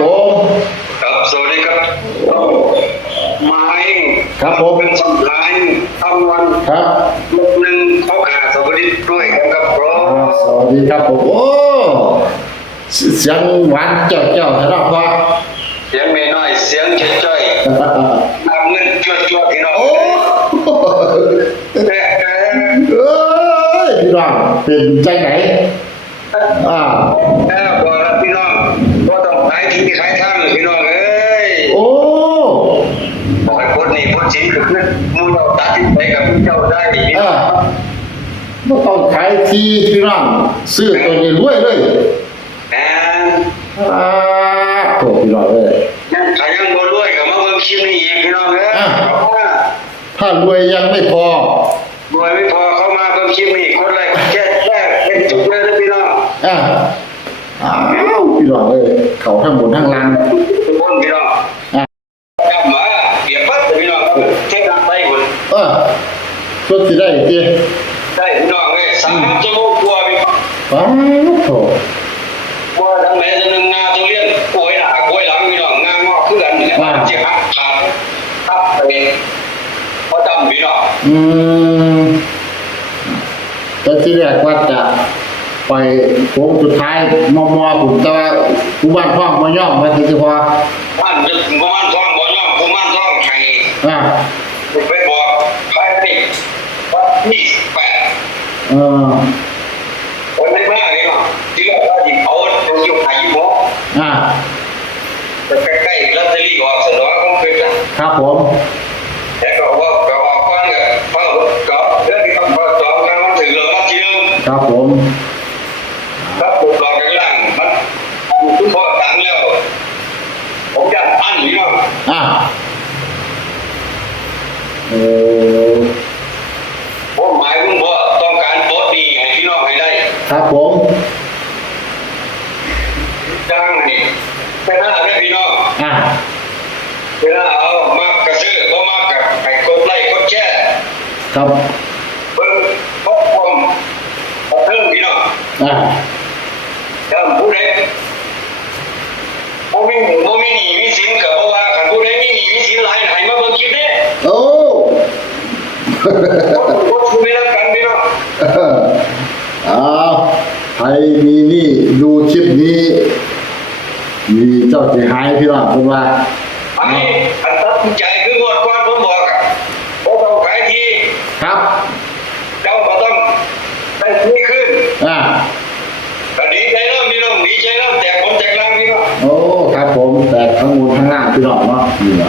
ผมครับสวัสดีครับมาเองครับผมเป็นสัมภาระทำวันครับหนึ่งข้อหาสวัสดีด้วยครับพร้อมสวัสดีครับผมโอ้เสียงหวานเจ้าเจ้าทะเลาะพอเสียงเมน้อยเสียงเฉยๆน้ำเงินจวดๆพี่น้องโอ้เอ้ยพี่น้องเป็นใจไหนบอกแล้วพี่น้องก็ต้องขายที่ขายทางเลยพี่น้องเอ้ยโอ้บอกให้พ้นนี่พ้นชิ้นคือมูเราตัดสินใจกับเจ้าได้พี่น้องไม่ต้องขายที่พี่น้องซื้อตัวนี้รวยเลยโถพี่น้องเลยยังบ่รวยกับมาเบิ่งคลิปนี้เองพี่น้องเอ้ยถ้ารวยยังไม่พอรวยไม่พอเข้ามาเบิ่งคลิปนี้คนไลค์คนแชร์เป็นจุดเลยนะพี่น้องพี่น้องเลยเขาทั้งบนทั้งล่างทุกคนพี่น้องกลับมาเบียบปั๊บพี่น้องเช็คน้ำไปหมดก็จะได้จีได้พี่น้องเลย3 ชั่วโมงกว่าพี่น้องโถว่าทั้งแม่ทั้งนึงงาทุเรียนกล้วยหน้ากล้วยหลังพี่น้องงางอกคือกันเนี่ยเจ็บขาดทับไปพอดำพี่น้องตอนที่แรกว่าจะไปโค้งสุดท้ายมอผมแต่ว่าผู้บ้านท้องมาย่อมมาที่พอบ้านดึกผู้บ้านท้องบ่ย่อมผู้บ้านท้องไห้ไปบอกใครนี่วัด28คนไม่มากเลยเนาะที่เราหยิบเอาอยู่ไหนหมอแต่ใกล้ๆลอตเตอรี่ออกสนอก็เคยครับผมแต่ก็ว่าก็ออกก่อนก็เรื่องที่ต้องจองกันมันถึงเรื่องมาจริงครับผมถ้าปลูกดอกกันล่างมันคุณพ่อตังแล้วผมจะอันนี้เนาะผมหมายคุณพ่อต้องการโพสต์ดีให้พี่น้องให้ได้ครับผมจ้างนี่เป็นหน้าให้พี่น้องเป็นหน้าเอามากกระซื้อก็มากกับไอ้กดไลค์กดแชร์ครับเบิ่งพบความเพิ่มพี่น้องผู้ใดบ่มีหนี้มีสินก็บ่ว่าคันผู้ใดมีหนี้มีสินหลายให้มาเบิ่งคลิปนี้โอ้บ่คุยแล้วกันพี่น้องใครมีนี่ดูคลิปนี้มีเจ้าสิหายพี่น้องผมว่าอันตัดสินใจคืองวดก่อนผมบอกบ่ต้องขายที่ครับเจ้าก็ต้องได้ที่ขึ้นก็ดีใจแล้วพี่น้องดีใจแล้วแตกผมแตกล่างพี่น้องโอ้ครับผมแตกทั้งบนทั้งล่างพี่น้องเนาะนี่แห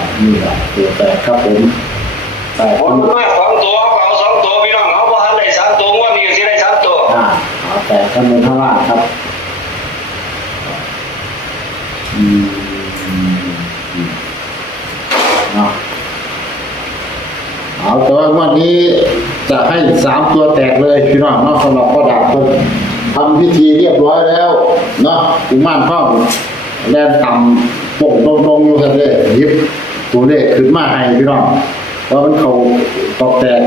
ละตัวแตกครับผมแต่ผมมา2 ตัวเอา2 ตัวพี่น้องเอาบ่ทันได้3 ตัวงวดนี้สิได้3 ตัวแตกทั้งบนทั้งล่างครับเอาแต่ว่าวันนี้จะให้3 ตัวแตกเลยพี่น้องเนาะสำหรับพ่อดาบเพิ่นทำพิธีเรียบร้อยแล้วเนาะกุมารทองแล่นต่ำโป่งลงอยู่กันเลยหยิบตัวเลขขึ้นมาให้พี่น้องเพราะมันเขาตอกแตก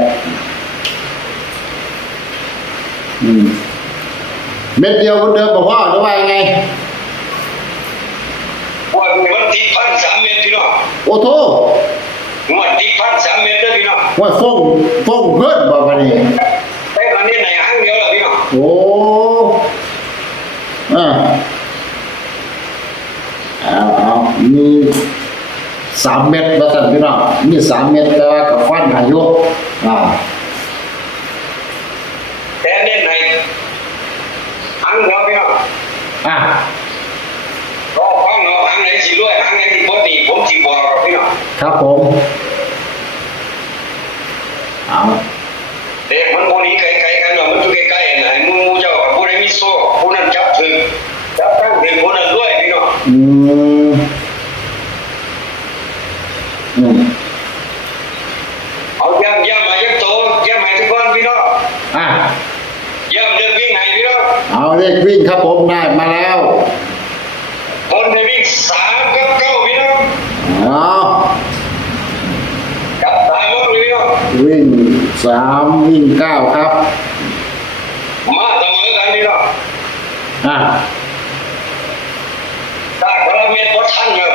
เม็ดเดียวคนเดิมบอกว่าหรือว่ายังไงวันที่1,300 เมตรพี่น้องโอ้โธ่วันที่1,300 เมตรพี่น้องว่าฟงเพิ่นบอกว่านี่แต่อันนี้ในห้างเดียวล่ะพี่น้องโอ้เอามี3 เม็ดว่าซั่นพี่น้องมี3 เม็ดแต่ว่ากับฟันอายุแต่เน้นให้ห้างเดียวพี่น้องก็ฟังเนาะห้างไหนสิรวยห้างไหนสิบ่ดีผมสิบอกพี่น้องครับผมเด็กมันบ่นี้ไกลๆกันเนาะมันอยู่ใกล้ๆน่ะให้หมู่เจ้าผู้ใดมีโซ่ผู้นั้นจับถึงตั้งถึงผู้นั้นรวยพี่น้องเอาย่ำมายักโตย่ำให้ทุกคนพี่น้องย่ำเรื่องวิ่งให้พี่น้องเอาเลขวิ่งครับผมได้มาแล้วคนในวิ่ง3 กับ 9พี่น้องกับตายหมดเลยพี่น้องวิ่ง3วิ่ง9ครับมาเสมอกันพี่น้อง3 ถ้าพระเมตรวัดท่านครับ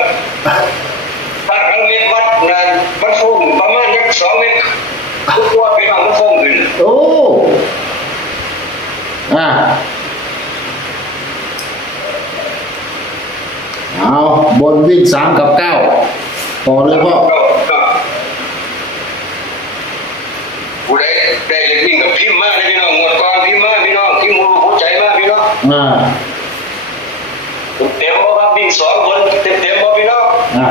ถ้าพระเมตรวัดนั้นมันฟุ้งประมาณสัก2 เมตรทุกตัวพี่น้องมันฟุ้งขึ้น โอ้อ่าเอาบนวิ่ง3 กับ 9ต่อเลยพ่อ ผู้ใดได้เล่นวิ่งกับพิมพ์มากเลยพี่น้องหมดก่อนพิมพ์มากพี่น้องพิมพ์หัวใจมากพี่น้อง อ่า เต็มบ่ครับวิ่ง2 คนเต็มบ่พี่น้อง อ่า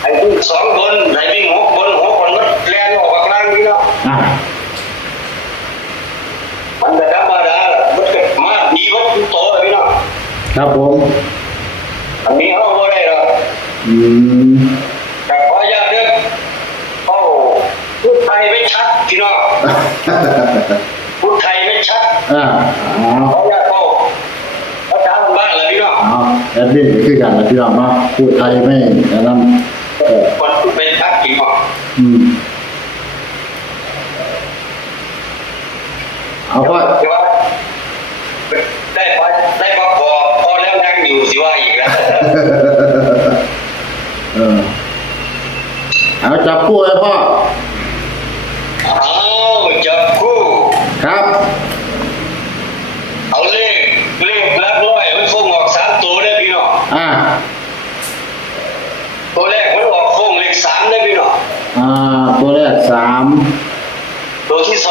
ไอ้วิ่ง2 คนไอ้วิ่ง6 คน6 คนมันแล่นออกกลางพี่น้อง อ่า มันก็ธรรมดามันก็มาดีวัดโตเลยพี่น้อง ครับผม อันนี้เขาบ่ได้หรอก อืม แต่ขออนุญาตเด้อเอาพูดไทยไม่ชัดพี่น้องพูดไทยไม่ชัด อ่าเอา ขออนุญาตเอาภาษาบ้านเลยพี่น้อง เอาแอดมินคือกันนะพี่น้องเนาะพูดไทยไม่แนะนำคนพูดเป็นชัดพี่น้อง อืมเอาพ่อ แต่ว่าได้พอแล้วนั่งอยู่สิว่าอีกแล้ว เออเอาจับคู่ให้พ่อ เอาจับคู่ ครับ เอาเลขหลักร้อยมันฟงออก3 ตัวได้พี่น้อง อ่า ตัวแรกมันออกฟงเลข3ได้พี่น้อง อ่าตัวแรก3ตัวที่2 5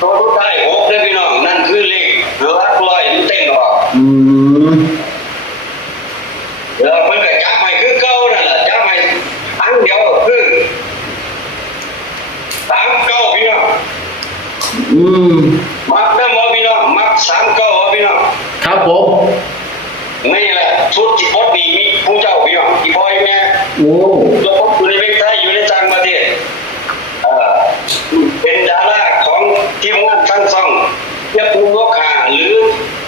ตัวสุดท้าย6ได้พี่น้องนั่นคือเลขหลักร้อยมันเต้นออก อืม แล้วมันก็จับใหม่คือเก่านั่นแหละจับใหม่อันเดียวคือ3 9พี่น้อง อืม มักได้บ่พี่น้องมัก3 9บ่พี่น้อง ครับผม นี่แหละชุดที่พดนี่มีผู้เจ้าพี่น้องอีพ่ออีแม่ โอ้ แล้วผมอยู่ในเมืองไทยอยู่ในต่างประเทศเป็นดาราของทีมงานทั้งสองเรียกภูมิโลกาหรือ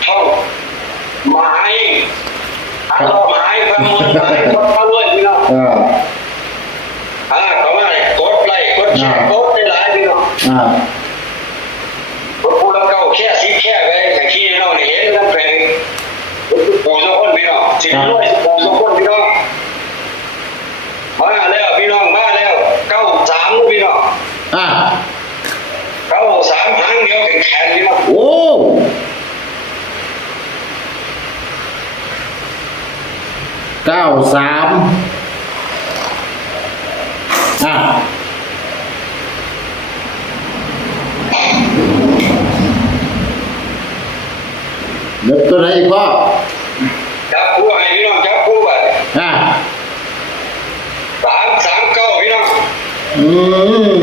ท่องหมายอัลลอฮ์หมายพระมวลหมายคนมาด้วยพี่น้อง เขาว่ากดไลค์กดแชร์กดได้หลายพี่น้อง อ่า ผู้รับเก่าแค่10 แค่ไว้อย่างที่น้องเห็นนั่นเป็นปู่สองคนพี่น้องสิรวยปู่สองคนพี่น้องมาแล้วพี่น้องมาแล้ว93พี่น้อง อ่า 93หางเดียวแข็งพี่น้อง โอ้93อ่าเด็กตัวไหนอีกพ่อ จับคู่ให้พี่น้องจับคู่ไป อ่า 339พี่น้อง อืม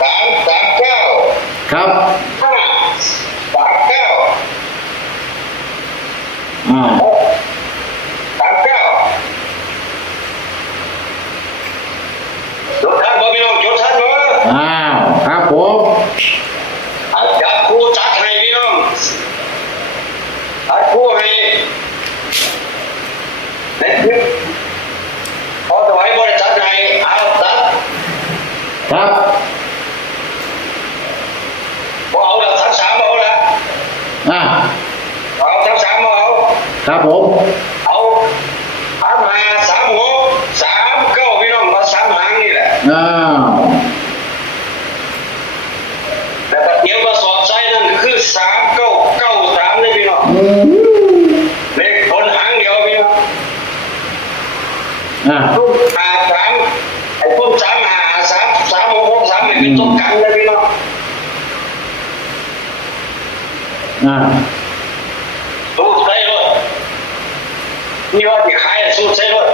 339ครับ 539 อ่า 39จดทันบ่พี่น้องจดทันบ่ อ้าวครับผม จับคู่จัดให้พี่น้องจัดคู่ให้เด็กพอถวายบริจาคให้เอาตัด ครับ บ่เอาละทั้ง3เอาละ อ่า เอาทั้ง3บ่เอา ครับผม เอา35 36 39พี่น้องมา3หางนี่แหละ อ้าว แล้วก็เดี๋ยวมาสอดใส่นั่นคือ3993เลยพี่น้อง อืม เลขบนหางเดียวพี่น้อง อ่า รุ่น53ไอ้พุ่น35 3663ไม่เป็นตัวกันเลยพี่น้อง อ่า สูตรใส่รถนี่ว่าที่ขายสูตรใส่รถ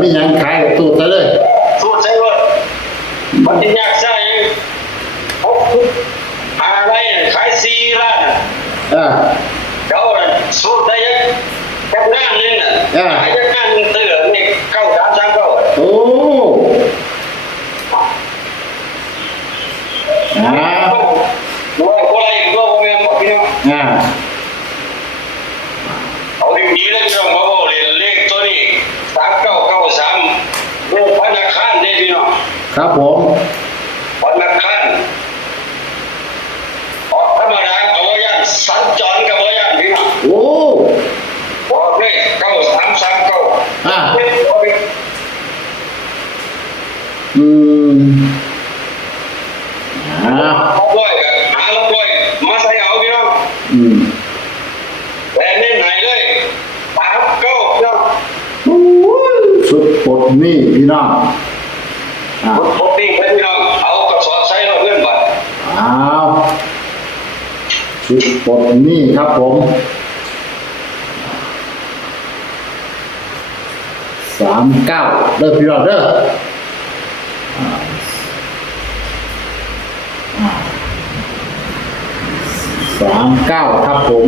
มีหยังขายตู้ซะเลย สูตรใส่รถมันจะยากใช่พบอะไรขาย4 ล้าน อ่า เจ้าสูตรได้ยังแค่งานนึงน่ะขายงานเตือนนี่9339 โอ้อ่า ว่าคนอะไรก็ว่าเป็นพี่น้อง อ่า เอาดีๆเลยพี่น้องมาบอกเลขตัวนี้3993เลขวันอังคารเนี่ยพี่น้อง ครับผม วันอังคาร อืมอ่า ด้วยกันหาแล้วด้วยมาใส่เอาพี่น้อง อืม แต่เน้นไหนเลยตามเก้าพี่น้อง สุดปลดหนี่พี่น้องอ่า พบนี่พี่น้องเอากระสอบใส่เราเพื่อนบัด อ้าวสุดปลดหนี่ครับผม39เด้อพี่น้องเด้อ39ครับผม